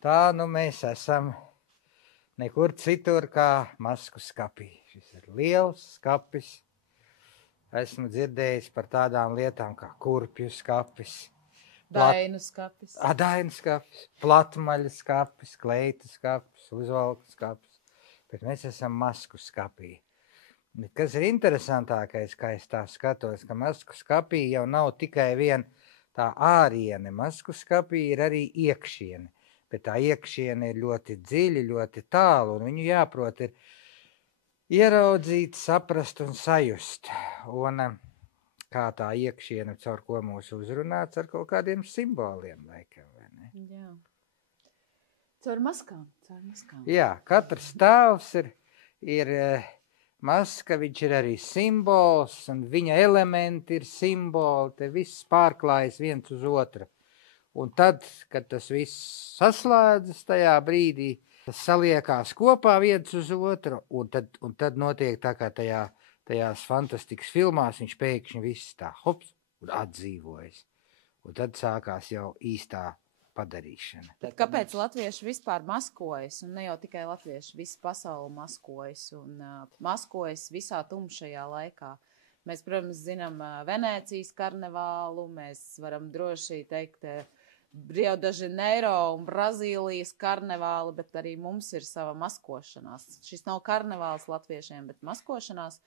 Tā nu mēs esam nekur citur kā masku skapī. Šis ir liels skapis. Esmu dzirdējis par tādām lietām kā kurpju skapis. Dainu skapis. Dainu skapis, platmaļa skapis, kleitu skapis, uzvalku skapis. Bet mēs esam masku skapī. Kas ir interesantākais, kā es tā skatos, ka masku skapī jau nav tikai vien tā āriene. Masku skapī ir arī iekšiene. Bet tā iekšiene ir ļoti dziļi, ļoti tālu, un viņu jāprot ir ieraudzīt, saprast un sajust. Un kā tā iekšiene, caur ko mūs uzrunāts, ar kaut kādiem simboliem, laikam, vai ne? Jā. Caur maskām. Jā, katrs tēls ir maska, viņš ir arī simbols, un viņa elementi ir simboli, te viss pārklājas viens uz otru. Un tad, kad tas viss saslēdzas tajā brīdī, tas saliekās kopā viens uz otru, un tad notiek tā kā tajās fantastikas filmās, viņš pēkšņi viss tā hops un atdzīvojas. Un tad sākās jau īstā padarīšana. Kāpēc latvieši vispār maskojas, un ne jau tikai latvieši, visa pasaule maskojas un maskojas visā tumšajā laikā? Mēs, protams, zinām Venēcijas karnevālu, mēs varam droši teikt Rio de Janeiro un Brazīlijas karnevāli, bet arī mums ir sava maskošanās. Šis nav karnevāls latviešiem, bet maskošanās.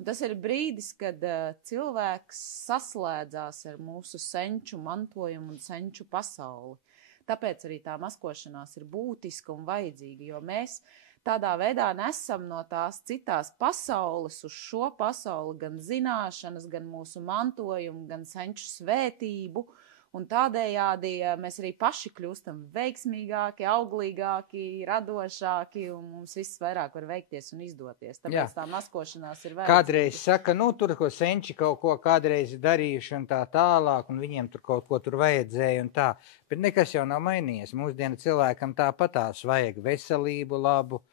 Un tas ir brīdis, kad cilvēks saslēdzās ar mūsu senču mantojumu un senču pasauli. Tāpēc arī tā maskošanās ir būtiska un vajadzīga, jo mēs tādā veidā nesam no tās citās pasaules uz šo pasauli gan zināšanas, gan mūsu mantojumu, gan senču svētību. Un tādējādi mēs arī paši kļūstam veiksmīgāki, auglīgāki, radošāki, un mums viss vairāk var veikties un izdoties. Tāpēc tā maskošanās ir vajadzīga. Kādreiz saka, tur, ko senči kaut ko kādreiz darījuši un tā tālāk, un viņiem tur kaut ko tur vajadzēja un tā. Bet nekas jau nav mainījies. Mūsdienu cilvēkam tāpatās vajag veselību labu,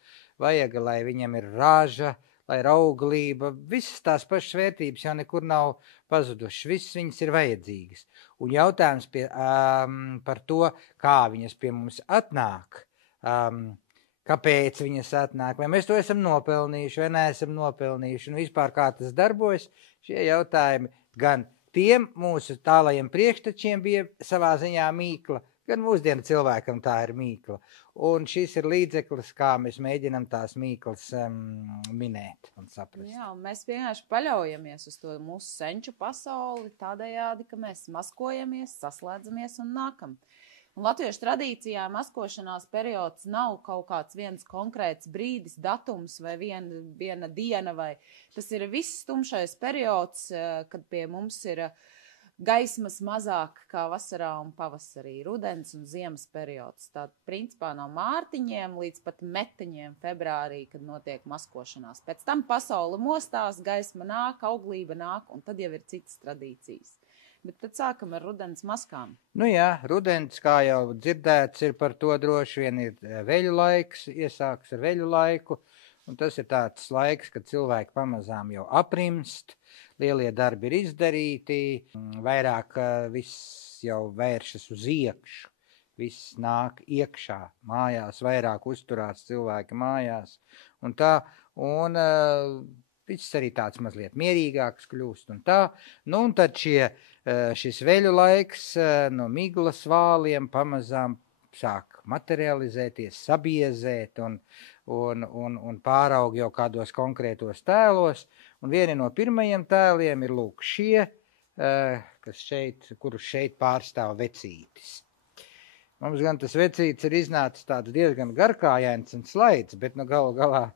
vajag, lai viņam ir raža, lai ir auglība. Visas tās pašas vērtības jau nekur nav pazudušas. Visas viņas ir vajadzīgas. Un jautājums par to, kā viņas pie mums atnāk, kāpēc viņas atnāk, vai mēs to esam nopelnījuši, vai neesam nopelnījuši, un vispār kā tas darbojas, šie jautājumi gan tiem mūsu tālajiem priekštečiem bija savā ziņā mīkla, gan mūsdienu cilvēkam tā ir mīkla. Un šis ir līdzeklis, kā mēs mēģinam tās mīklas minēt un saprast. Jā, un mēs vienkārši paļaujamies uz to mūsu senču pasauli tādējādi, ka mēs maskojamies, saslēdzamies un nākam. Un latviešu tradīcijā maskošanās periods nav kaut kāds viens konkrēts brīdis, datums vai viena diena, vai tas ir viss tumšais periods, kad pie mums ir gaismas mazāk kā vasarā un pavasarī, rudens un ziemas periods. Tā principā no mārtiņiem līdz pat meteņiem februārī, kad notiek maskošanās. Pēc tam pasaule mostās, gaisma nāk, auglība nāk, un tad jau ir citas tradīcijas. Bet tad sākam ar rudens maskām. Nu jā, rudens, kā jau dzirdēts, ir par to droši vien ir veļu laiks, iesāks ar veļu laiku, un tas ir tāds laiks, kad cilvēki pamazām jau aprimst, lielie darbi ir izdarīti, vairāk viss jau vēršas uz iekšu, viss nāk iekšā, mājās, vairāk uzturās cilvēki mājās, un tā, un viss arī tāds mazliet mierīgāks kļūst, un tā, nu un tad šis veļu laiks no miglas vāliem pamazām sāk materializēties, sabiezēt un pāraug jau kādos konkrētos tēlos. Un vieni no pirmajiem tēliem ir lūk šie, kurus šeit pārstāv vecītis. Mums gan tas vecītis ir iznācis tāds diezgan garkājains un slaids, bet nu galu galā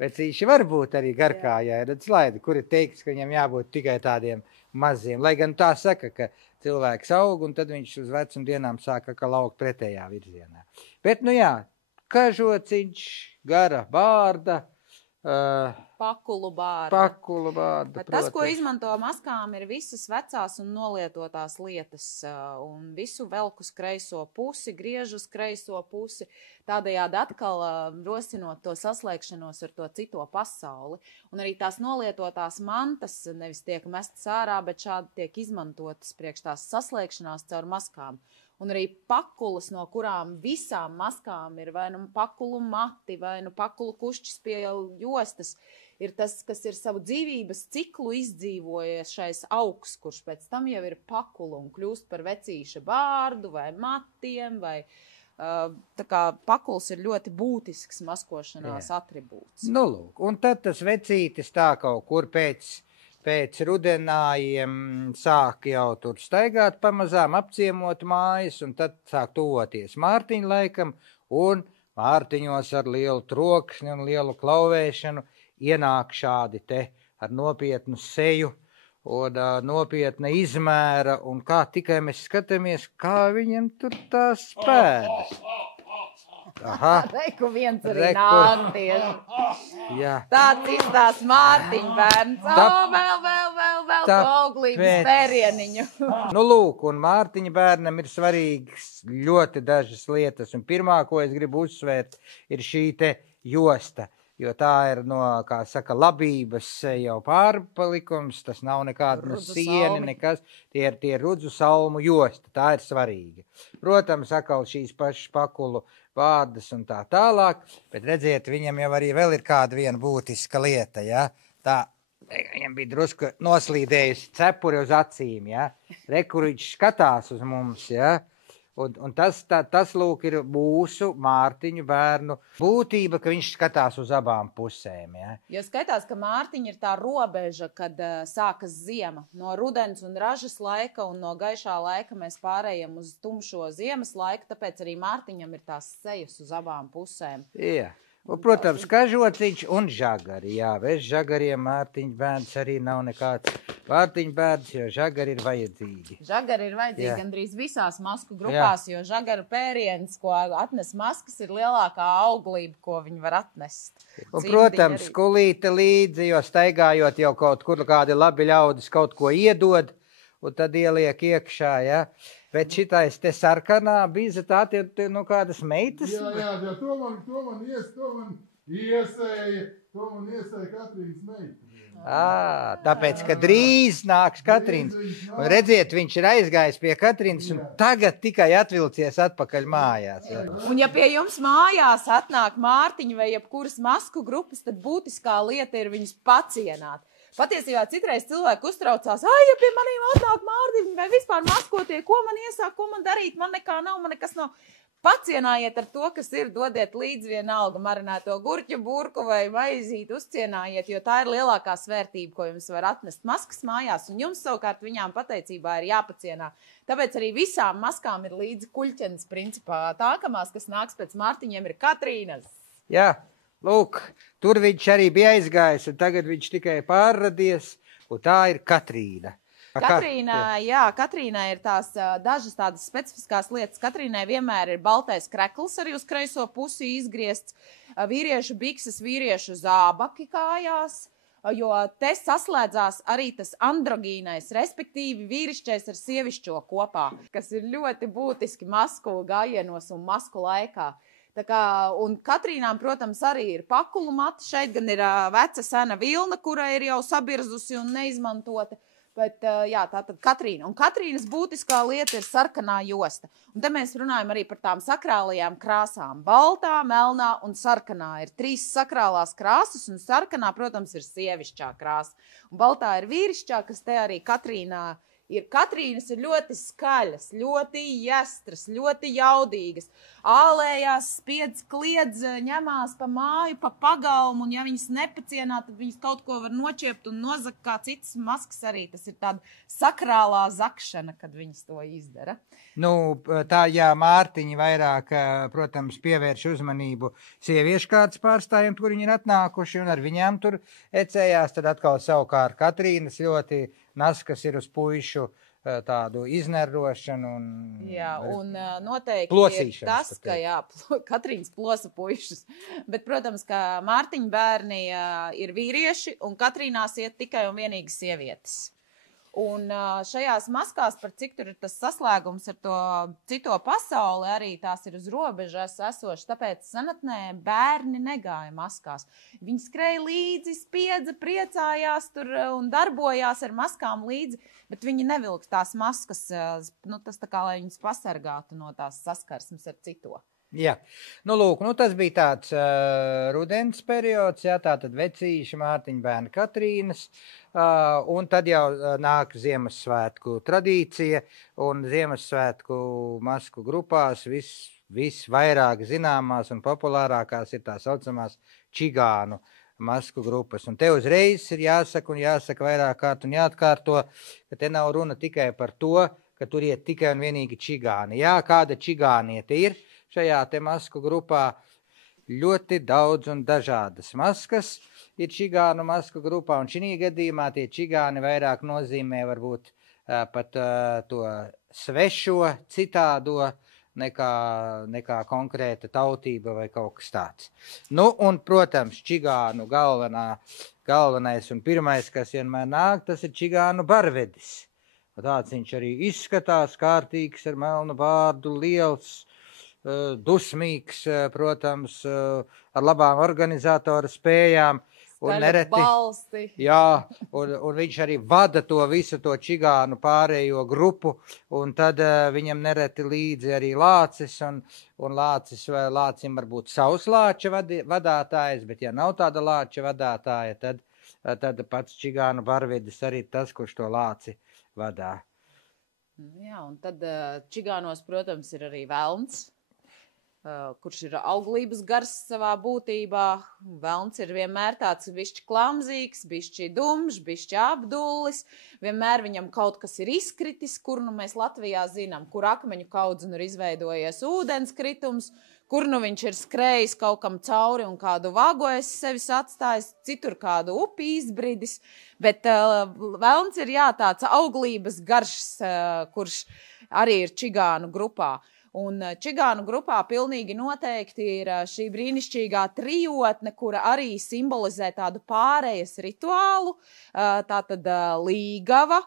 vecīši var būt arī garkājaini un slaidi, kuri teiks, ka viņam jābūt tikai tādiem maziem. Lai gan tā saka, ka cilvēks aug un tad viņš uz vecumdienām sāka laukt pretējā virzienā. Bet nu jā, kažociņš, gara bārda, pakulu bārda. Bet tas, ko izmanto maskām, ir visas vecās un nolietotās lietas, un visu velk uz kreiso pusi, griež uz kreiso pusi, tādējādi atkal rosinot to saslēgšanos ar to cito pasauli. Un arī tās nolietotās mantas nevis tiek mestas ārā, bet šādi tiek izmantotas priekš tās saslēgšanās caur maskām. un arī pakulas, no kurām visām maskām ir vai nu pakulu mati, vai nu pakulu kušķis pie jostas, ir tas, kas ir savu dzīvības ciklu izdzīvojies šais augs, kurš pēc tam jau ir pakula un kļūst par vecīša bārdu vai matiem, vai tā kā pakuls ir ļoti būtisks maskošanās atribūts. Nu, lūk, un tad tas vecītis tā kaut kur pēc rudenājiem sāk jau tur staigāt pamazām, apciemot mājas, un tad sāk tuvoties Mārtiņa laikam, un Mārtiņos ar lielu troksni un lielu klauvēšanu ienāk šādi te ar nopietnu seju un nopietna izmēra, un kā tikai mēs skatāmies, kā viņam tur tās pēdas. Aha. Reku viens arī nāk tieši. Jā. Tāds izstās Mārtiņa bērns. Vēl auglības pērieniņu. Nu, lūk, un Mārtiņa bērnam ir svarīgs ļoti dažas lietas, un pirmā, ko es gribu uzsvērt, ir šī te josta. Jo tā ir no, kā saka, labības jau pārpalikums, tas nav nekāda no sieni, nekas, tie ir rudzu salmu josta, tā ir svarīga. Protams, atkal šīs pašas pakulu vārdas un tā tālāk, bet redziet, viņam jau arī vēl ir kāda viena būtiska lieta, ja? Tā, viņam bija drusku noslīdējusi cepuri uz acīm, ja? Rekur viņš skatās uz mums, ja? Un tas lūk ir mūsu Mārtiņu bērnu būtība, ka viņš skatās uz abām pusēm. Ja? Jo skaitās, ka Mārtiņa ir tā robeža, kad sākas ziema. No rudens un ražas laika un no gaišā laika mēs pārējam uz tumšo ziemas laiku, tāpēc arī Mārtiņam ir tās sejas uz abām pusēm. Jā. Un, protams, kažociņš un žagari. Jā, bez žagariem Mārtiņa bērns arī nav nekāds Mārtiņa bērns, jo žagari ir vajadzīgi. Žagari ir vajadzīgi gandrīz visās masku grupās, jo žagaru pēriens, ko atnes maskas, ir lielākā auglība, ko viņi var atnest. Un, protams, skulīte līdzi, jo staigājot jau kaut kur kādi labi ļaudis kaut ko iedod, un tad ieliek iekšā, ja? Bet šitais te sarkanā biza tā tie nu kādas meitas? Jā, to man iesēja Katrīnas meita. Tāpēc, ka drīz nāks Katrīns. Un redziet, viņš ir aizgājis pie Katrīnas un tagad tikai atvilcies atpakaļ mājās. Ja. Un ja pie jums mājās atnāk Mārtiņa vai jebkuras masku grupas, tad būtiskā lieta ir viņus pacienāt. Patiesībā citreiz cilvēki uztraucās, ja pie maniem atnāk Mārtiņa vai vispār maskotie, ko man iesāk, ko man darīt, man nekā nav, man nekas nav. Pacienājiet ar to, kas ir, dodiet līdz vienalga marinēto gurķu burku vai maizīti, uzcienājiet, jo tā ir lielākā svērtība, ko jums var atnest maskas mājās, un jums savukārt viņām pateicībā ir jāpacienā. Tāpēc arī visām maskām ir līdzi kuļķenes principā. Tākamās, kas nāks pēc Mārtiņiem, ir Katrīnas. Jā. Lūk, tur viņš arī bija aizgājis, un tagad viņš tikai pārradies, un tā ir Katrīna. Katrīnai ir tās dažas tādas specifiskās lietas. Katrīnai vienmēr ir baltais krekls arī uz kreiso pusi izgriezts, vīriešu bikses, vīriešu zābaki kājās, jo te saslēdzās arī tas androgīnais, respektīvi vīrišķais ar sievišķo kopā, kas ir ļoti būtiski masku gājienos un masku laikā. Tā kā, un Katrīnām, protams, arī ir pakulu mati. Šeit gan ir veca sena vilna, kura ir jau sabirzusi un neizmantota. Bet, tātad Katrīna. Un Katrīnas būtiskā lieta ir sarkanā josta. Un te mēs runājam arī par tām sakrālajām krāsām. Baltā, melnā un sarkanā ir 3 sakrālās krāsas, un sarkanā, protams, ir sievišķā krāsa. Un baltā ir vīrišķā, kas te arī Katrīnā ir. Katrīnas ir ļoti skaļas, ļoti jestras, ļoti jaudīgas. Ālējās, spiedz, kliedz, ņemās pa māju, pa pagalmu, un ja viņas nepacienā, tad viņas kaut ko var nočiept un nozakt kā citas maskas arī. Tas ir tāda sakrālā zakšana, kad viņas to izdara. Nu, tā, jā, Mārtiņi vairāk, protams, pievērš uzmanību sieviešu kāds pārstājiem, kur viņi ir atnākuši, un ar viņām tur ecējās, tad atkal savukārt Katrīnas ļoti naskas ir uz puišu tādu iznerrošanu un... Jā, un noteikti ir tas, ka, Katrīnas plosa puišus, bet, protams, ka Mārtiņa bērni ir vīrieši, un Katrīnās iet tikai un vienīgi sievietes. Un šajās maskās, par cik tur ir tas saslēgums ar to cito pasauli, arī tās ir uz robežas esošas, tāpēc senatnē bērni negāja maskās. Viņi skrēja līdzi, spiedza, priecājās tur un darbojās ar maskām līdzi, bet viņi nevilks tās maskas, tas tā kā, lai viņus pasargātu no tās saskarsmes ar cito. Jā, lūk, tas bija tāds rudens periods, jā, tātad vecīša Mārtiņa bērna Katrīnas, un tad jau nāk Ziemassvētku tradīcija, un Ziemassvētku masku grupās visvairāk zināmās un populārākās ir tā saucamās čigānu masku grupas. Un te uzreiz ir jāsaka vairāk kārt un jāatkārto, ka te nav runa tikai par to, ka tur iet tikai un vienīgi čigāni. Jā, kāda čigāniete ir šajā te masku grupā? Ļoti daudz un dažādas maskas ir čigānu masku grupā, un šī gadījumā tie čigāni vairāk nozīmē varbūt pat to svešo, citādo nekā konkrēta tautība vai kaut kas tāds. Un, protams, čigānu galvenais un pirmais, kas vienmēr nāk, tas ir čigānu barvedis. Tāds viņš arī izskatās, kārtīgs, ar melnu bārdu, liels, dusmīgs, protams, ar labām organizatora spējām. Un nereti, balsti. Jā, un viņš arī vada to visu to čigānu pārējo grupu, un tad viņam nereti līdzi arī lācis, un lācim var būt savs lāča vadātājs, bet ja nav tāda lāča vadātāja, tad pats čigānu barvedis arī tas, kurš to lāci vadā. Jā, un tad čigānos, protams, ir arī velns, kurš ir auglības gars savā būtībā. Velns ir vienmēr tāds bišķi klamzīgs, bišķi dumžs, bišķi apdullis. Vienmēr viņam kaut kas ir izkritis, kur mēs Latvijā zinām, kur akmeņu kaudz un ir izveidojies ūdenskritums, kur viņš ir skrējis kaut kam cauri un kādu vagojas sevis atstājis, citur kādu upi izbridis. Bet velns ir tāds auglības garšs, kurš arī ir čigānu grupā. Un čigānu grupā pilnīgi noteikti ir šī brīnišķīgā trijotne, kura arī simbolizē tādu pārējas rituālu, tātad līgava,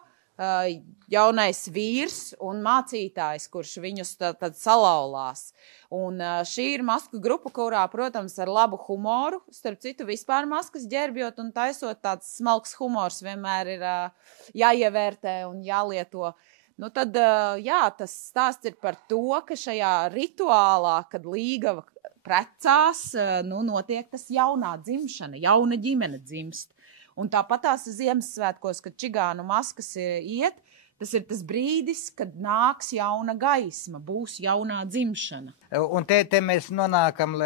jaunais vīrs un mācītājs, kurš viņus tad salauzās. Un šī ir masku grupa, kurā, protams, ar labu humoru, starp citu vispār maskas ģērbjot un taisot, tāds smalks humors vienmēr ir jāievērtē un jālieto. Tad, tas stāsts ir par to, ka šajā rituālā, kad līgava precās, notiek tas jaunā dzimšana, jauna ģimene dzimst. Un tāpat tās Ziemassvētkos, kad čigānu maskas iet, tas ir tas brīdis, kad nāks jauna gaisma, būs jaunā dzimšana. Un te mēs nonākam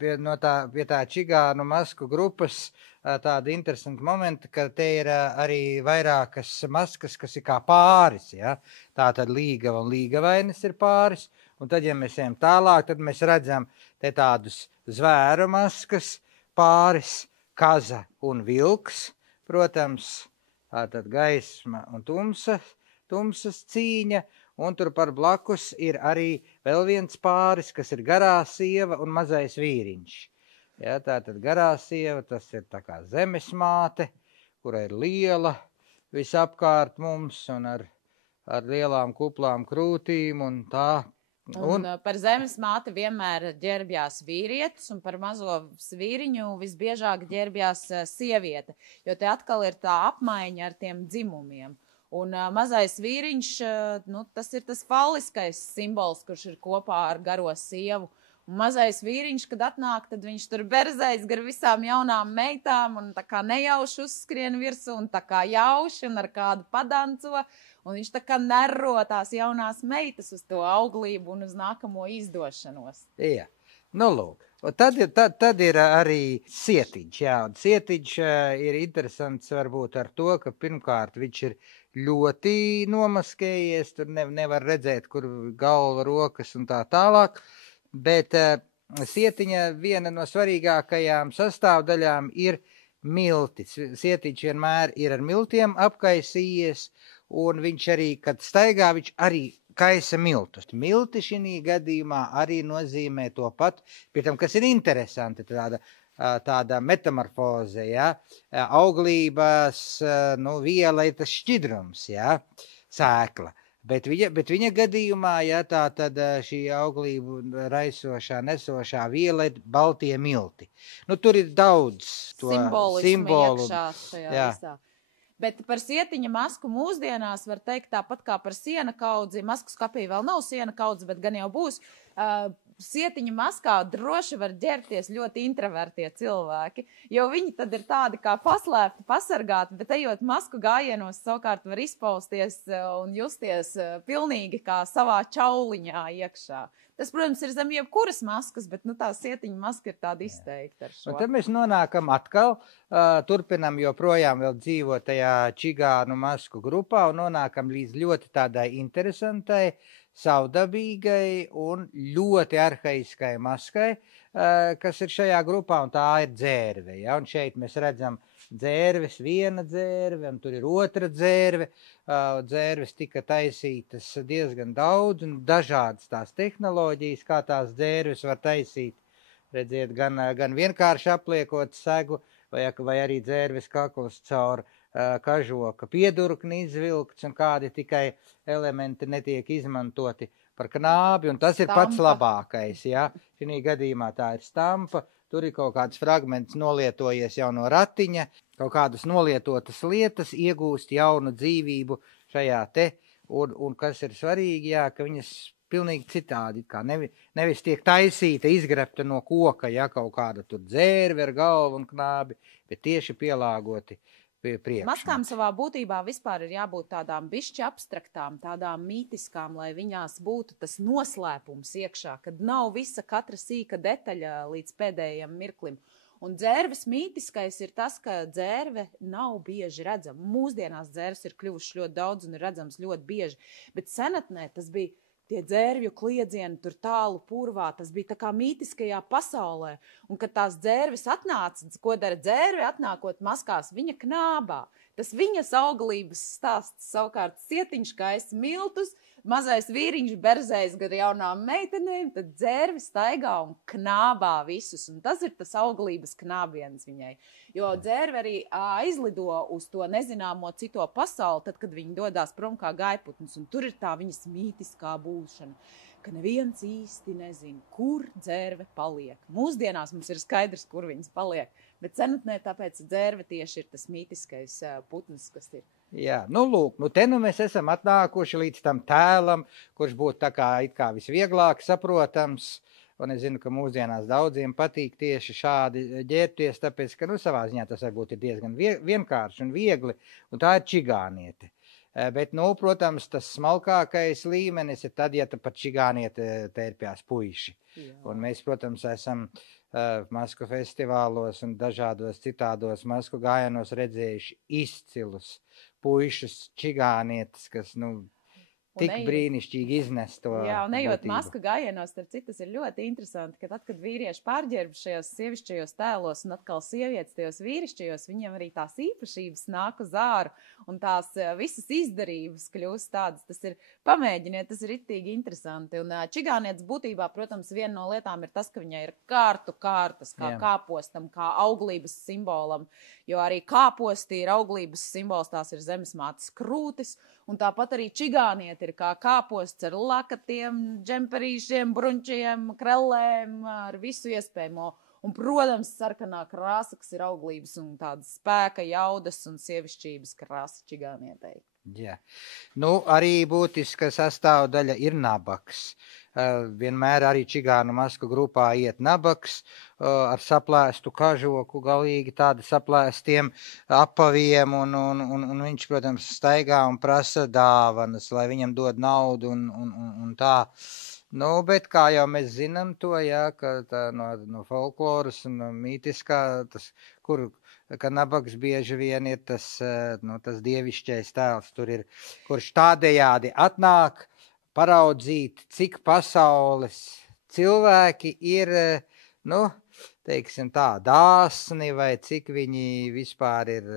pie tā čigānu masku grupas tāda interesanta momenta, ka te ir arī vairākas maskas, kas ir kā pāris. Ja? Tā tad līgava un līgavainis ir pāris. Un tad, ja mēs ejam tālāk, tad mēs redzam te tādus zvēru maskas pāris, kaza un vilks, protams, tātad gaisma un tumsas cīņa, un tur par blakus ir arī vēl viens pāris, kas ir garā sieva un mazais vīriņš. Ja, tātad garā sieva, tas ir tā kā zemes māte, kura ir liela visapkārt mums un ar lielām kuplām krūtīm un tā. Un par zemes māti vienmēr ģērbjās vīrietis, un par mazo vīriņu visbiežāk ģērbjās sieviete, jo te atkal ir tā apmaiņa ar tiem dzimumiem. Un mazais vīriņš, tas ir tas falliskais simbols, kurš ir kopā ar garo sievu. Un mazais vīriņš, kad atnāk, tad viņš tur berzējas gar visām jaunām meitām un tā kā nejauši uzskrien virsu un tā kā jauši un ar kādu padanco. Un viņš tā kā nerro tās jaunās meitas uz to auglību un uz nākamo izdošanos. Jā, lūk. Tad ir arī sietiņš. Jā, un sietiņš ir interesants varbūt ar to, ka pirmkārt viņš ir ļoti nomaskējies, tur nevar redzēt, kur galva, rokas un tā tālāk. Bet sietiņa viena no svarīgākajām sastāvdaļām ir miltis. Sietiņš vienmēr ir ar miltiem apkaisījies, un viņš arī, kad staigā, viņš arī kaisa miltus. Milti šī gadījumā arī nozīmē to pat, pie tam, kas ir interesanti, tāda tāda metamorfoze, ja, auglības, nu, viela ir tas šķidrums, ja, sēkla. Bet viņa gadījumā, ja, tā tad šī auglību raisošā, nesošā viela ir baltie milti. Nu, tur ir daudz to simbolu. Iekšā šajā visā. Bet par sietiņa masku mūsdienās var teikt tāpat kā par siena kaudzi. Masku skapī vēl nav siena kaudzi, bet gan jau būs. Sietiņa maskā droši var ģērties ļoti intravertie cilvēki, jo viņi tad ir tādi kā paslēpti, pasargāti, bet ejot masku gājienos savukārt var izpausties un justies pilnīgi kā savā čauliņā iekšā. Tas, protams, ir zem jebkuras maskas, bet tā sietiņa maska ir tāda izteikta ar šo. Un tad mēs nonākam atkal, turpinam joprojām vēl dzīvot tajā čigānu masku grupā un nonākam līdz ļoti tādai interesantai, savdabīgai un ļoti arhaiskai maskai, kas ir šajā grupā, un tā ir dzērve. Ja? Un šeit mēs redzam dzērves, viena dzērve, un tur ir otra dzērve. Dzērves tika taisītas diezgan daudz, un dažādas tās tehnoloģijas, kā tās dzērves var taisīt. Redziet, gan vienkārši apliekot segu, vai arī dzērves kakls caur kažoka piedurkni izvilkts, un kādi tikai elementi netiek izmantoti par knābi, un tas ir pats labākais, ja. Šī gadījumā tā ir stampa, tur ir kaut kāds fragments nolietojies jau no ratiņa, kaut kādas nolietotas lietas iegūst jaunu dzīvību šajā te, un kas ir svarīgi, jā, ka viņas pilnīgi citādi, kā nevis tiek taisīta, izgrebta no koka, ja kaut kāda tur dzērve ar galvu un knābi, bet tieši pielāgoti priekšmeti. Maskām savā būtībā vispār ir jābūt tādām bišķi abstraktām, tādām mītiskām, lai viņās būtu tas noslēpums iekšā, kad nav visa katra sīka detaļa līdz pēdējiem mirklim. Un dzērves mītiskais ir tas, ka dzērve nav bieži redzama. Mūsdienās dzērves ir kļuvušas ļoti daudz un ir redzams ļoti bieži, bet senatnē tas bija tie dzērvju kliedzieni tur tālu purvā, tas bija tā kā mītiskajā pasaulē. Un, kad tās dzērves atnāca, ko dara dzērve atnākot maskās, viņa knābā. Tas viņas auglības stāsts, savukārt sietiņš kaisa miltus, mazais vīriņš berzējas gar jaunām meitenēm, tad dzērve staigā un knābā visus. Un tas ir tas auglības knābiens viņai. Jo dzērve arī aizlido uz to nezināmo cito pasauli, tad, kad viņi dodās prom kā gaiputns. Un tur ir tā viņas mītiskā būšana, ka neviens īsti nezina, kur dzērve paliek. Mūsdienās mums ir skaidrs, kur viņas paliek, bet senatnē tāpēc dzērve tieši ir tas mītiskais putns, kas ir. Jā, nu lūk, te mēs esam atnākuši līdz tam tēlam, kurš būtu tā kā it kā visvieglāk saprotams, un es zinu, ka mūsdienās daudziem patīk tieši šādi ģērbties, tāpēc, ka, savā ziņā tas varbūt ir diezgan vienkārši un viegli, un tā ir čigāniete. Bet, protams, tas smalkākais līmenis ir tad, ja pat čigāniete tērpjās puiši. Jā. Un mēs, protams, esam masku festivālos un dažādos citādos masku gājienos redzējuši izcilus puišus čigānietes, kas, tik brīnišķīgi iznes to. Jā, un ejot masku gājienos, starp citu, tas ir ļoti interesanti, ka tad, kad vīrieši pārģērbj šajos sievišķajos tēlos un atkal sievietes tajos vīrišķajos, viņiem arī tās īpašības nāk uz āru un tās visas izdarības kļūst tādas. Tas ir, pamēģiniet, tas ir riktīgi interesanti. Un čigānietes būtībā, protams, viena no lietām ir tas, ka viņai ir kārtas, kā kāpostam, kā auglības simbolam, jo arī kāposti ir auglības simbols, tās ir zemesmātes krūtis, un tāpat arī čigānieti ir kā kāposts ar lakatiem, džemperīšiem, bruņčiem, krellēm, ar visu iespējamo. Un, protams, sarkanā krāsa, kas ir auglības un tādas spēka, jaudas un sievišķības krāsa čigānietei. Jā. Arī būtiska sastāvdaļa ir nabaks. Vienmēr arī čigānu masku grupā iet nabaks ar saplēstu kažoku, galīgi tādi saplēstiem apaviem, un viņš, protams, staigā un prasa dāvanas, lai viņam dod naudu un tā. Bet kā jau mēs zinām to, jā, ka tā no folkloras un mītiskā, tas, ka nabaks bieži vien ir tas dievišķais tēls, tur ir, kurš tādējādi atnāk paraudzīt, cik pasaules cilvēki ir, teiksim tā, dāsni, vai cik viņi vispār ir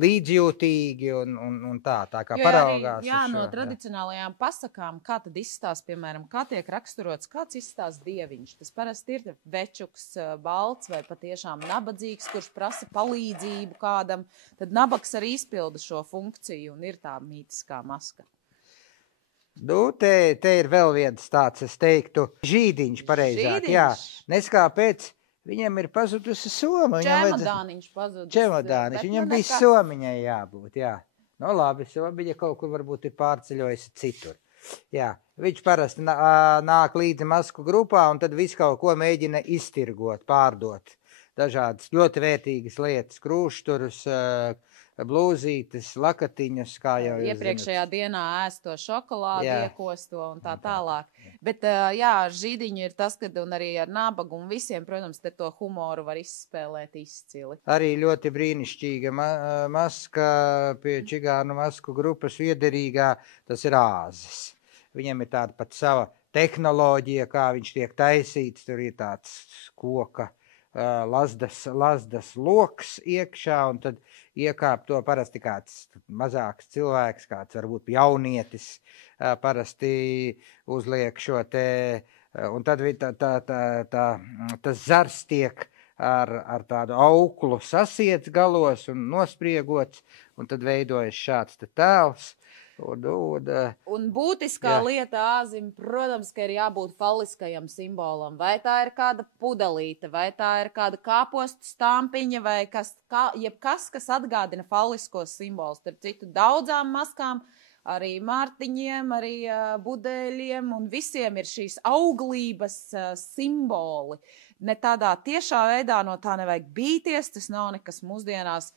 līdzjūtīgi un tā kā paraugās. Jā, no tradicionālajām pasakām, kā tad izstās, piemēram, kā tiek raksturots, kāds izstās dieviņš. Tas parasti ir večuks, balts vai patiešām nabadzīgs, kurš prasa palīdzību kādam, tad nabags arī izpilda šo funkciju un ir tā mītiskā maska. Nu, te ir vēl viens tāds, es teiktu, žīdiņš pareizāk. Žīdiņš? Jā, neskāpēc viņam ir pazudusi soma. Čemodāniņš pazudis. Čemodāniņš, viņam bija somiņai jābūt, jā. Nu, labi, somiņa kaut kur varbūt ir pārceļojusi citur. Jā, viņš parasti nāk līdzi masku grupā un tad visu kaut ko mēģina iztirgot, pārdot. Dažādas ļoti vērtīgas lietas, krūšturus, blūzītes, lakatiņas, kā jau jūs iepriekšējā dienā ēsto šokolādi, iekosto un tā tālāk. Bet jā, ar žīdiņu ir tas, kad un arī ar nabagu un visiem, protams, te to humoru var izspēlēt izcili. Arī ļoti brīnišķīga maska pie čigānu masku grupas viederīgā, tas ir āzis. Viņam ir tāda pat sava tehnoloģija, kā viņš tiek taisīts, tur ir tāds koka lazdas loks iekšā, un tad iekāp to parasti kāds mazāks cilvēks, kāds varbūt jaunietis, parasti uzliek šo te, un tad tas zars tiek ar tādu auklu sasiets galos un nospriegots, un tad veidojas šāds te tēls. Un būtiskā lieta āzim, protams, ka ir jābūt faliskajam simbolam. Vai tā ir kāda pudelīte, vai tā ir kāda kāpostu stampiņa, vai jebkas, kas atgādina faliskos simbolus. Starp citu, daudzām maskām, arī mārtiņiem, arī budeļiem, un visiem ir šīs auglības simboli. Ne tādā tiešā veidā no tā nevajag bīties, tas nav nekas mūsdienās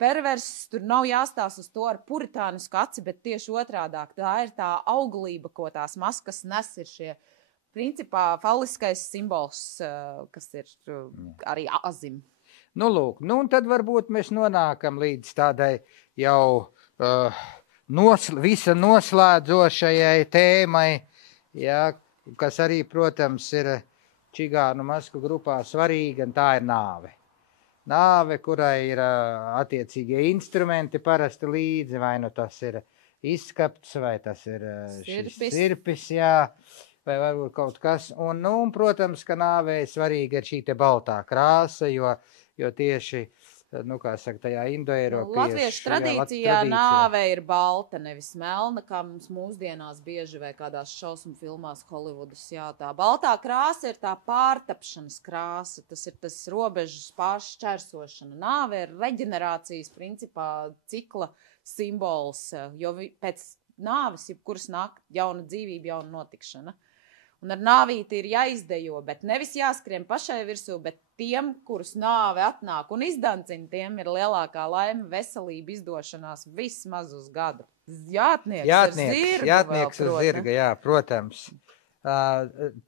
perverss, tur nav jāstās uz to ar puritānisku aci, bet tieši otrādāk. Tā ir tā auglība, ko tās maskas nes, ir šie principā faliskais simbols, kas ir arī azim. Nu, lūk, nu, un tad varbūt mēs nonākam līdz tādai jau visa noslēdzošajai tēmai, ja, kas arī, protams, ir čigānu masku grupā svarīga, un tā ir nāve. Nāve, kurai ir attiecīgie instrumenti parasti līdzi, vai nu tas ir izskapts, vai tas ir sirpis, jā, vai varbūt kaut kas. Un, protams, ka nāvei svarīga ir šī te baltā krāsa, jo tieši, kā saka, tajā indoeiropiešu latviešu tradīcijā nāve ir balta, nevis melna, kā mums mūsdienās bieži vai kādās šausmu filmās Holivudas. Jā, tā baltā krāsa ir tā pārtapšanas krāsa, tas ir tas robežas pāršķērsošana. Nāve ir reģenerācijas principā cikla simbols, jo pēc nāves jebkuras nāk jauna dzīvība, jauna notikšana. Un ar nāvīti ir jāizdejo, bet nevis jāskrien pašai virsū, bet tiem, kurus nāve atnāk un izdancina, tiem ir lielākā laime, veselība, izdošanās vismaz uz gadu. Jātnieks uz zirga, jā, protams.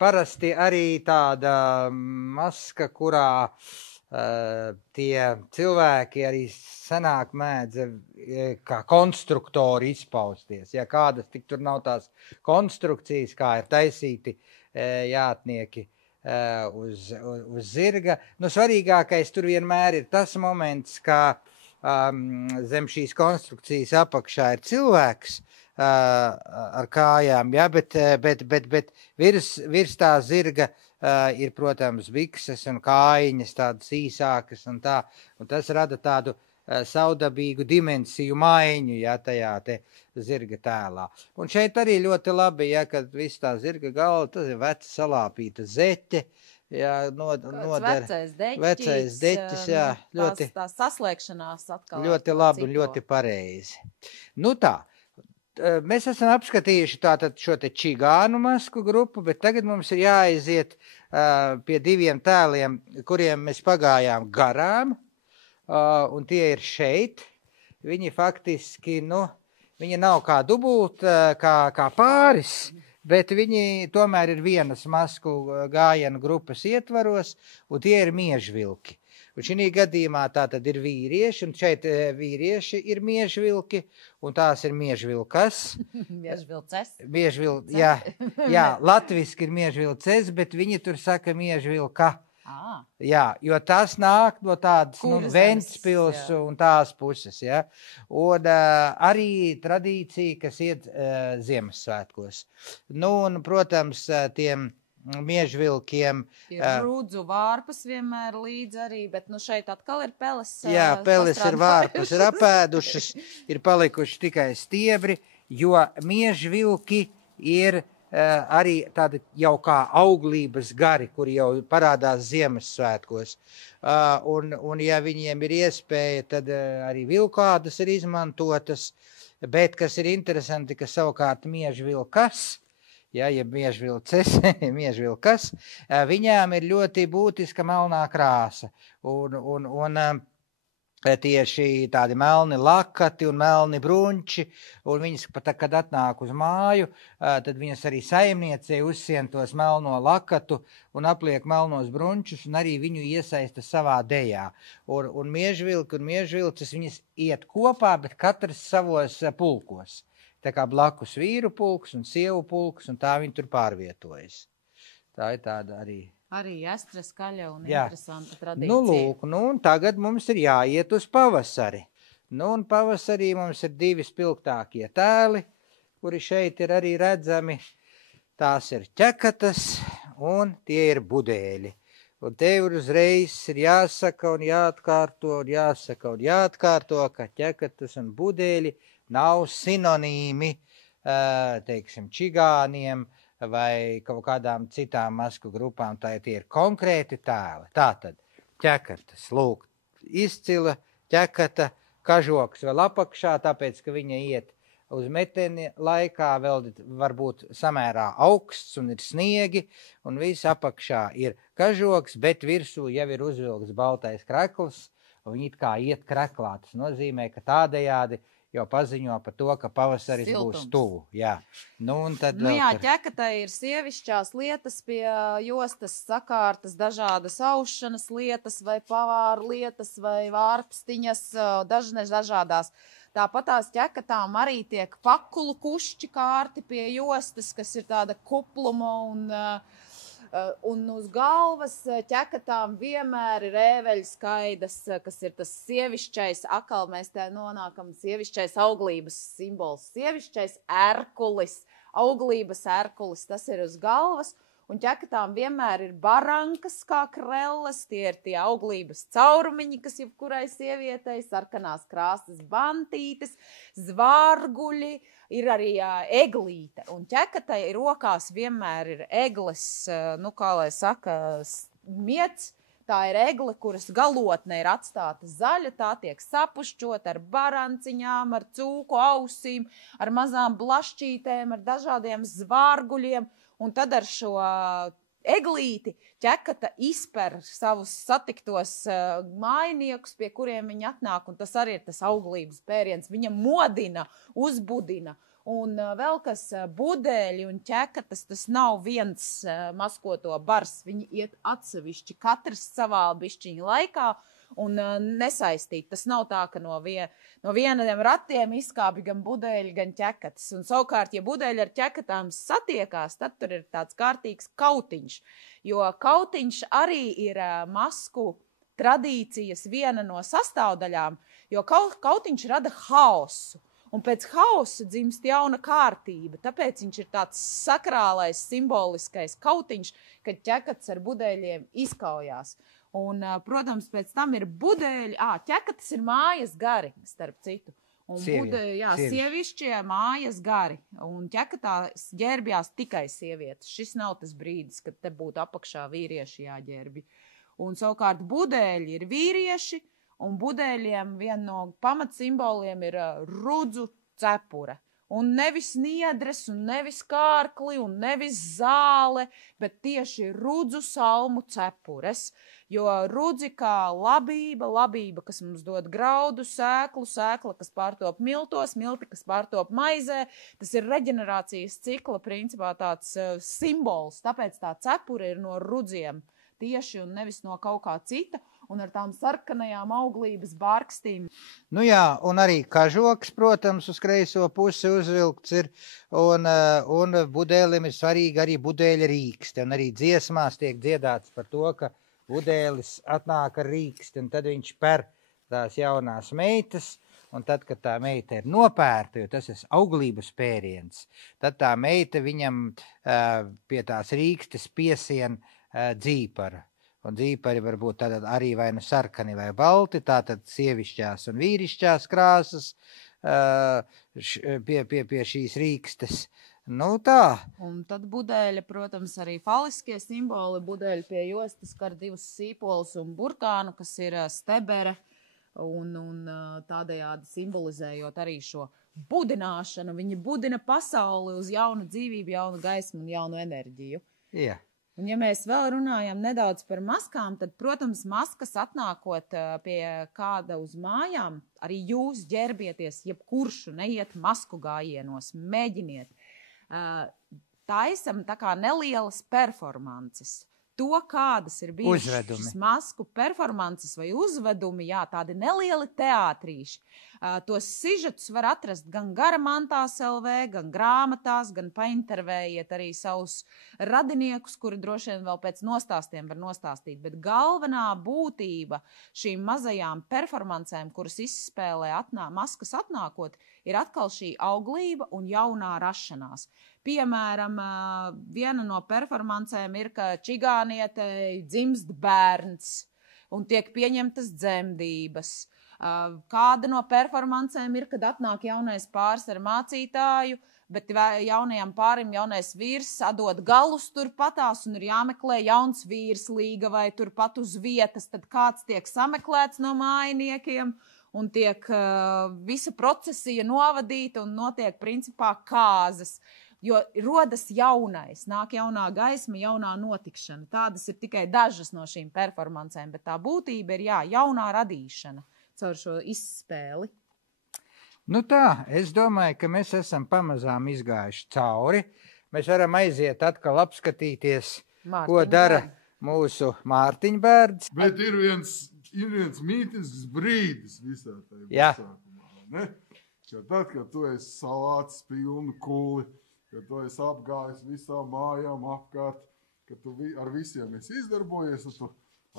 Parasti arī tāda maska, kurā tie cilvēki arī sanāk mēdz kā konstruktori izpausties. Ja kādas tik tur nav tās konstrukcijas, kā ir taisīti jātnieki uz zirga. Nu, svarīgākais tur vienmēr ir tas moments, ka zem šīs konstrukcijas apakšā ir cilvēks ar kājām, ja, bet virs tā zirga ir, protams, bikses un kājiņas tādas īsākas un tā, un tas rada tādu saudabīgu dimensiju maiņu, ja, tajā te zirga tēlā. Un šeit arī ļoti labi, ja, kad viss tā zirga galva, tas ir veca salāpīta zeķe, ja, vecais deķis, jā, ļoti, tā saslēgšanās atkal. Ļoti labi un ļoti pareizi. Nu tā. Mēs esam apskatījuši tātad šo te čigānu masku grupu, bet tagad mums ir jāaiziet pie diviem tēliem, kuriem mēs pagājām garām, un tie ir šeit. Viņi faktiski, viņi nav kā dubult, kā pāris, bet viņi tomēr ir vienas masku gājienu grupas ietvaros, un tie ir miežvilki. Un šī gadījumā tā tad ir vīrieši, un šeit vīrieši ir miežvilki, un tās ir miežvilkas. Miežvilces. Jā, latviski ir miežvilces, bet viņi tur saka miežvilka. Jā, jo tas nāk no tādas Ventspils un tās puses, ja. Un arī tradīcija, kas iet Ziemassvētkos. Nu, un, protams, tiem miežvilkiem. Ir rudzu vārpas vienmēr līdz arī, bet nu šeit atkal ir peles. Jā, peles ir vārpas, ir apēdušas, ir palikuši tikai stiebri, jo miežvilki ir arī tādi jau kā auglības gari, kuri jau parādās Ziemassvētkos. Un ja viņiem ir iespēja, tad arī vilkādas ir izmantotas, bet kas ir interesanti, ka savukārt miežvilkas, ja miežvilkas, viņām ir ļoti būtiska melnā krāsa. Un tieši tādi melni lakati un melni bruņči, un viņas pat, kad atnāk uz māju, tad viņas arī saimniecei uzsien tos melno lakatu un apliek melnos bruņčus, un arī viņu iesaista savā dejā. Un miežvilki un miežvilces viņas iet kopā, bet katrs savos pulkos. Tā kā blakus vīru pulks un sievu pulks, un tā viņi tur pārvietojas. Tā ir tāda arī. Arī estra skaļa un interesanta tradīcija. Nu, lūk, un tagad mums ir jāiet uz pavasari. Nu, un pavasarī mums ir divi spilgtākie tēli, kuri šeit ir arī redzami. Tās ir ķekatas un tie ir budēļi. Un tev uzreiz ir jāsaka un jāatkārto un jāatkārto, ka ķekatas un budēļi nav sinonīmi, teiksim, čigāniem vai kaut kādām citām masku grupām, tie ir konkrēti tēli. Tātad, ķekatas, lūk, izcila ķekata, kažoks vēl apakšā, tāpēc, ka viņa iet uz meteni laikā, vēl varbūt samērā augsts un ir sniegi, un viss apakšā ir kažoks, bet virsū jau ir uzvilks baltais krekls, un viņi it kā iet kreklā. Tas nozīmē, ka tādējādi jau paziņo par to, ka pavasaris būs tuvu. Jā, tad ķekatai ir sievišķās lietas pie jostas sakārtas, dažādas aušanas lietas vai pavāru lietas vai vārpstiņas, dažādās. Tāpat tās ķekatām arī tiek pakulu kušķi kārti pie jostas, kas ir tāda kupluma un uz galvas ķekatām vienmēr ir ēveļskaidas, kas ir tas sievišķais, akal mēs te nonākam, sievišķais auglības simbols, sievišķais ērkulis, auglības ērkulis, tas ir uz galvas, un ķekatām vienmēr ir barankas kā krelles, tie ir tie auglības caurumiņi, kas jebkurai sievietei, sarkanās krāsas bantītes, zvārguļi, ir arī eglīte, un ķekatai rokās vienmēr ir egles, kā lai saka, miets, tā ir egle, kuras galotne ir atstāta zaļa, tā tiek sapušķot ar baranciņām, ar cūku ausīm, ar mazām blašķītēm, ar dažādiem zvārguļiem, un tad ar šo eglīti ķekata izper savus satiktos mājiniekus, pie kuriem viņi atnāk, un tas arī ir tas auglības pēriens. Viņa modina, uzbudina. Un vēl kas budēļi un ķekatas, tas nav viens maskoto bars. Viņi iet atsevišķi, katrs savā bišķiņa laikā un nesaistīt. Tas nav tā, ka no vieniem ratiem izkāpj gan budēļi, gan ķekatas. Un savukārt, ja budēļi ar ķekatām satiekās, tad tur ir tāds kārtīgs kautiņš. Jo kautiņš arī ir masku tradīcijas viena no sastāvdaļām, jo kautiņš rada haosu. Un pēc hausa dzimst jauna kārtība, tāpēc viņš ir tāds sakrālais, simboliskais kautiņš, kad ķekats ar budēļiem izkaujās. Un, protams, pēc tam ir budēļi, ķekatas ir mājas gari, starp citu. Un sievišķie mājas gari. Un ķekatās ģērbjās tikai sievietes. Šis nav tas brīdis, kad te būtu apakšā vīrieši jāģērbi. Un savukārt budēļi ir vīrieši, un budēļiem viena no pamatsimboliem ir rudzu cepure. Un nevis niedres, un nevis kārkli, un nevis zāle, bet tieši rudzu salmu cepures. Jo rudzi kā labība, kas mums dod graudu, sēkla, kas pārtop miltos, milti, kas pārtop maizē, tas ir reģenerācijas cikla principā tāds simbols. Tāpēc tā cepure ir no rudziem tieši un nevis no kaut kā cita. Un ar tām sarkanajām auglības bārkstīm. Nu jā, un arī kažoks, protams, uz kreiso pusi uzvilkts ir, un budēlim ir svarīgi arī budēļa rīkste, un arī dziesmās tiek dziedāts par to, ka budēlis atnāk ar rīksti, un tad viņš per tās jaunās meitas, un tad, kad tā meita ir nopērta, jo tas ir auglības pēriens, tad tā meita viņam pie tās rīkstes piesien dzīparu. Un dzīpari var būt tātad arī vai nu sarkani vai balti, tātad sievišķās un vīrišķās krāsas pie šīs rīkstes. Nu tā. Un tad budeļa, protams, arī faliskie simboli. Budeļa pie jostas kar divus sīpolus un burkānu, kas ir stebere, un tādējādi simbolizējot arī šo budināšanu. Viņi budina pasauli uz jaunu dzīvību, jaunu gaismu un jaunu enerģiju. Jā. Un ja mēs vēl runājam nedaudz par maskām, tad, protams, maskas atnākot pie kāda uz mājām, arī jūs ģērbieties, jebkurš neiet masku gājienos, mēģiniet. Taisam tā kā nelielas performances. To, kādas ir bijušas šis masku performances vai uzvedumi, jā, tādi nelieli teātrīši. Tos sižetus var atrast gan Garamantās LV, gan grāmatās, gan paintervējiet arī savus radiniekus, kuri droši vien vēl pēc nostāstiem var nostāstīt. Bet galvenā būtība šīm mazajām performancēm, kuras izspēlē maskas atnākot, ir atkal šī auglība un jaunā rašanās. Piemēram, viena no performancēm ir, ka čigānietei dzimst bērns un tiek pieņemtas dzemdības. Kāda no performancēm ir, kad atnāk jaunais pāris ar mācītāju, bet jaunajam pārim jaunais vīrs sadod galus turpatās un ir jāmeklē jauns vīrs līga vai turpat uz vietas, tad kāds tiek sameklēts no mājiniekiem un tiek visa procesija novadīta un notiek principā kāzas. Jo rodas jaunais, nāk jaunā gaisma, jaunā notikšana. Tādas ir tikai dažas no šīm performancēm, bet tā būtība ir jaunā radīšana caur šo izspēli. Nu tā, es domāju, ka mēs esam pamazām izgājuši cauri. Mēs varam aiziet atkal apskatīties, ko dara mūsu Mārtiņbērns. Bet ir viens mītisks brīdis visā tajā pasākumā, ne? Ka tad, kad tu esi salācis pilnu kuli, ka tu esi apgājis visām mājām apkārt, ka tu ar visiem esi izdarbojies, un tu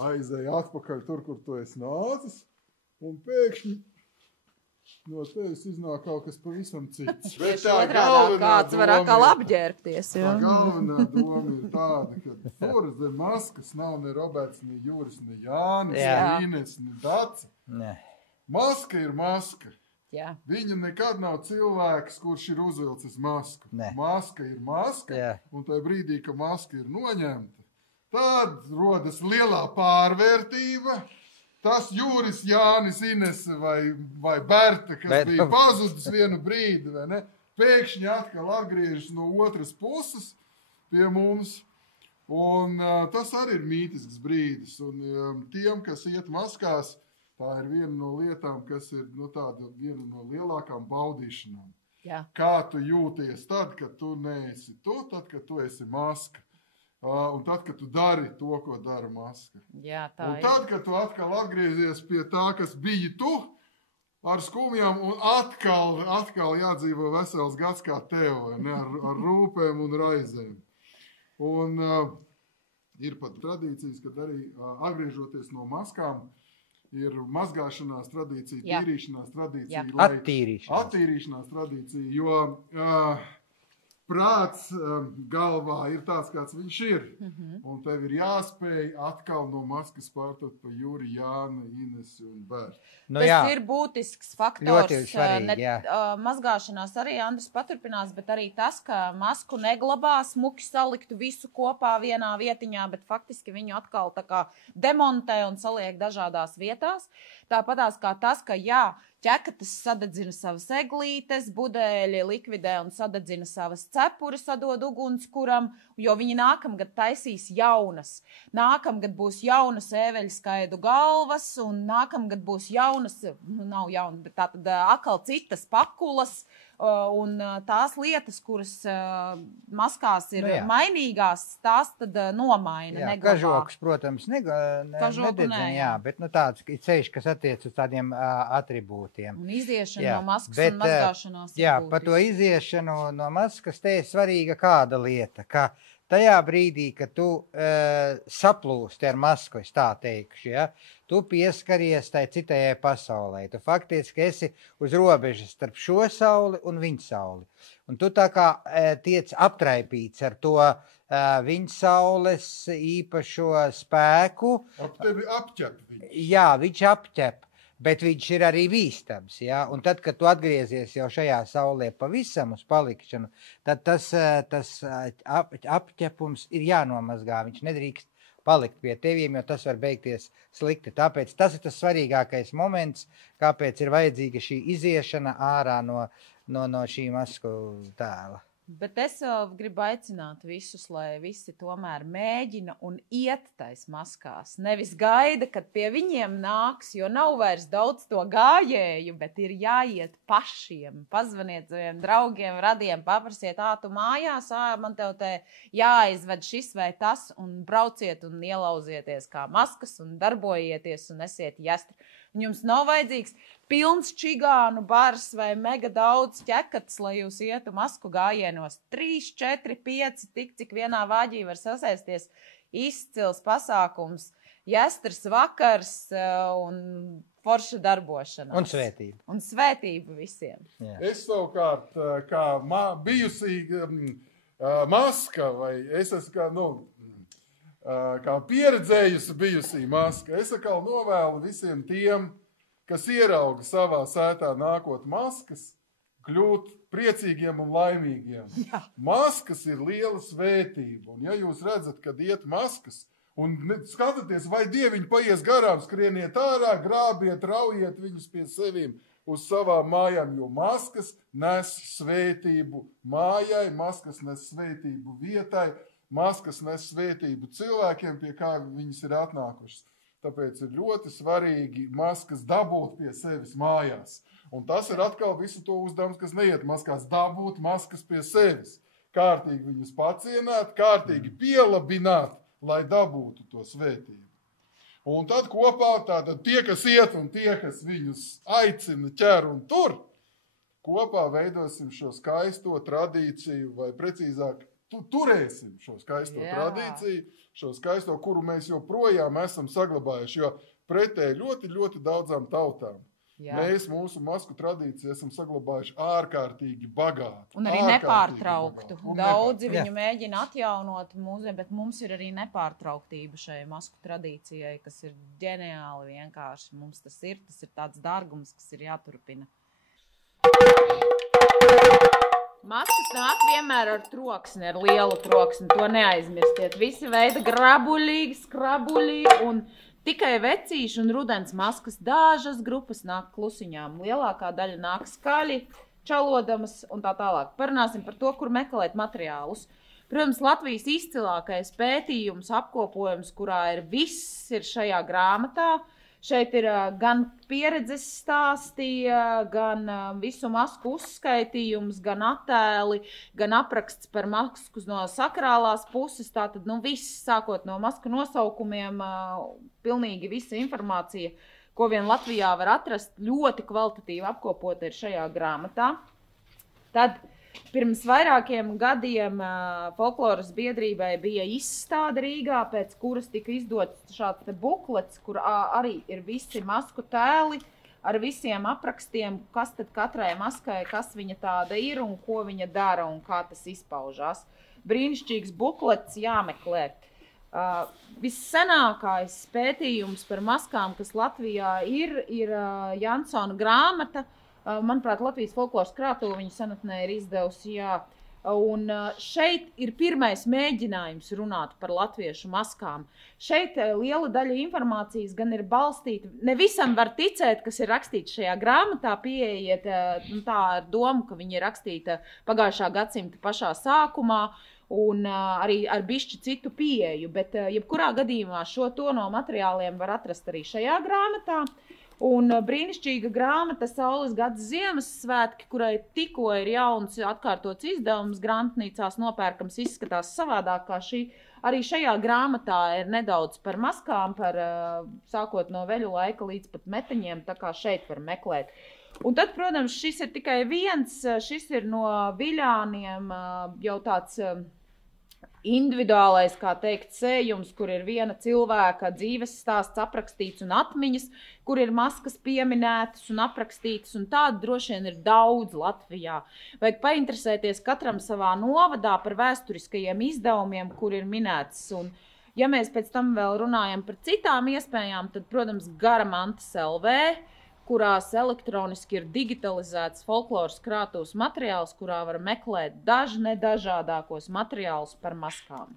aizēji atpakaļ tur, kur tu esi nācis, un pēkšņi no tevis iznāk kaut kas pavisam cits. Bet tā kāds var atkal apģērbties. Tā galvenā doma ir tāda, ka tur zem maskas nav ne Roberts, ne Juris, ne Jānis, ne Ines, ne Dace. Maska ir maska. Jā. Viņa nekad nav cilvēks, kurš ir uzvilcis masku. Ne. Maska ir maska, un tajā brīdī, ka maska ir noņemta, tad rodas lielā pārvērtība. Tas Juris, Jānis, Ines vai Berta, kas bija pazudis vienu brīdi, vai ne? Pēkšņi atkal atgriežas no otras puses pie mums. Un tas arī ir mītisks brīdis. Un tiem, kas iet maskās, tā ir viena no lietām, kas ir viena no lielākām baudīšanām. Jā. Kā tu jūties tad, kad tu neesi tu, tad, kad tu esi maska. Un tad, kad tu dari to, ko dara maska. Jā, tā un tad, kad tu atkal atgriezies pie tā, kas bija tu, ar skumjām, un atkal jādzīvo vesels gads kā tev, ne? Ar rūpēm un raizēm. Un ir pat tradīcijas, kad arī atgriežoties no maskām, ir mazgāšanās tradīcija, tīrīšanās tradīcija. Attīrīšanās tradīcija, jo prāts galvā ir tāds, kāds viņš ir. Un tev ir jāspēj atkal no maskas pārtot pa Juri, Jāni, Ines un Bērtu. Tas ir būtisks faktors. Mazgāšanās arī Andris paturpinās, bet arī tas, ka masku neglabā smuki saliktu visu kopā vienā vietiņā, bet faktiski viņu atkal tā kā demontē un saliek dažādās vietās. Tāpatās kā tas, ka ķekatas sadedzina savas eglītes, budēļi likvidē un sadedzina savas cepuri, sadod ugunskuram, jo viņi nākamgad taisīs jaunas. Nākamgad būs jaunas ēveļskaidu galvas, un nākamgad būs jaunas, nav jaunas, bet tātad atkal citas pakulas, un tās lietas, kuras maskās ir mainīgās, tās tad nomaina, neglabā. Kažoks, protams, nededzina, bet tāds ceļš, kas attiec uz tādiem atribūtiem. Un iziešana no maskas un mazgāšanās. Jā, par to iziešanu no maskas te ir svarīga kāda lieta, ka tajā brīdī, kad tu saplūsti ar masku, es tā teikšu, ja, tu pieskaries tai citajai pasaulē. Tu faktiski esi uz robežas starp šo sauli un viņu sauli. Un tu tā kā tiec aptraipīts ar to viņa saules īpašo spēku. Ap tevi apķep viņš. Jā, viņš apķep. Bet viņš ir arī bīstams, ja? Un tad, kad tu atgriezies jau šajā saulē pavisam uz palikšanu, tad tas apķepums ir jānomazgā. Viņš nedrīkst palikt pie teviem, jo tas var beigties slikti. Tāpēc tas ir tas svarīgākais moments, kāpēc ir vajadzīga šī iziešana ārā no šī masku tēla. Bet es gribu aicināt visus, lai visi tomēr mēģina un iet tais maskās. Nevis gaida, kad pie viņiem nāks, jo nav vairs daudz to gājēju, bet ir jāiet pašiem. Pazvaniet saviem draugiem, radiem, paprasiet, tu mājās, man tev te jāizved šis vai tas, un brauciet un ielauzieties kā maskas un darbojieties un esiet jastri. Un jums nav vajadzīgs pilns čigānu bars vai mega daudz ķekats, lai jūs ietu masku gājienos. 3, 4, 5, tik cik vienā vāģī var sasēsties. Izcils pasākums, jastrs vakars un forša darbošana. Un svētība. Un svētība visiem. Jā. Es savukārt, kā bijusī maska, vai es esmu kā pieredzējusi bijusī maska, es atkal novēlu visiem tiem, kas ierauga savā sētā nākot maskas, kļūt priecīgiem un laimīgiem. Jā. Maskas ir liela svētība, un ja jūs redzat, kad iet maskas, un skatāties, vai dieviņi paies garām, skrieniet ārā, grābiet, raujiet viņus pie sevīm uz savām mājām, jo maskas nes svētību mājai, maskas nes svētību vietai, maskas nes svētību cilvēkiem, pie kā viņas ir atnākušas. Tāpēc ir ļoti svarīgi maskas dabūt pie sevis mājās. Un tas ir atkal visu to uzdevums, kas neiet maskās, dabūt maskas pie sevis. Kārtīgi viņus pacienāt, kārtīgi pielabināt, lai dabūtu to svētību. Un tad kopā tātad tie, kas iet un tie, kas viņus aicina, ķer un tur, kopā veidosim šo skaisto tradīciju, vai precīzāk, turēsim šo skaisto tradīciju, šo skaisto, kuru mēs joprojām esam saglabājuši, jo pretēji ļoti, ļoti daudzām tautām. Jā. Mēs mūsu masku tradīciju esam saglabājuši ārkārtīgi bagāti. Un arī nepārtrauktu. Daudzi viņu mēģina atjaunot mūzē, bet mums ir arī nepārtrauktība šai masku tradīcijai, kas ir ģeniāli vienkārši. Mums tas ir tāds dārgums, kas ir jāturpina. Maskas nāk vienmēr ar troksni, ar lielu troksni, to neaizmirstiet. Visi veida grabuļīgi, skrabuļīgi un tikai vecīši un rudens maskas. Dažas grupas nāk klusiņām, lielākā daļa nāk skaļi, čalodamas un tā tālāk. Parunāsim par to, kur meklēt materiālus. Protams, Latvijas izcilākais pētījums, apkopojums, kurā viss ir šajā grāmatā. Šeit ir gan pieredzes stāsti, gan visu masku uzskaitījums, gan attēli, gan apraksts par masku no sakrālās puses. Tātad viss, sākot no masku nosaukumiem, pilnīgi visa informācija, ko vien Latvijā var atrast, ļoti kvalitatīvi apkopota ir šajā grāmatā. Tad pirms vairākiem gadiem folkloras biedrībai bija izstāde Rīgā, pēc kuras tika izdots šāds buklets, kur arī ir visi masku tēli ar visiem aprakstiem, kas tad katrai maskai, kas viņa tāda ir un ko viņa dara un kā tas izpaužās. Brīnišķīgs buklets, jāmeklē. Vissenākais pētījums par maskām, kas Latvijā ir Jansona grāmata. Manuprāt, Latvijas folkloras krātuve viņa senatnē ir izdevusi, jā. Un šeit ir pirmais mēģinājums runāt par latviešu maskām. Šeit liela daļa informācijas gan ir balstīta. Ne visam var ticēt, kas ir rakstīts šajā grāmatā, pieiet tā ar domu, ka viņa ir rakstīta pagājušā gadsimta pašā sākumā un arī ar bišķi citu pieeju. Bet jebkurā gadījumā šo to no materiāliem var atrast arī šajā grāmatā. Un brīnišķīga grāmata Saules gads Ziemassvētki, kurai tikko ir jauns atkārtots izdevums, grāmatnīcās nopērkams, izskatās savādāk kā šī. Arī šajā grāmatā ir nedaudz par maskām, sākot no veļu laika līdz pat meteņiem, tā kā šeit var meklēt. Un tad, protams, šis ir tikai viens, šis ir no Viļāniem jau tāds individuālais, kā teikt, sējums, kur ir viena cilvēka dzīves stāsts aprakstīts un atmiņas, kur ir maskas pieminētas un aprakstītas, un tādu droši vien ir daudz Latvijā. Vajag painteresēties katram savā novadā par vēsturiskajiem izdevumiem, kur ir minētas. Un, ja mēs pēc tam vēl runājam par citām iespējām, tad, protams, Garamantas LV, kurās elektroniski ir digitalizēts folkloras krātuves materiāls, kurā var meklēt nedažādākos materiālus par maskām.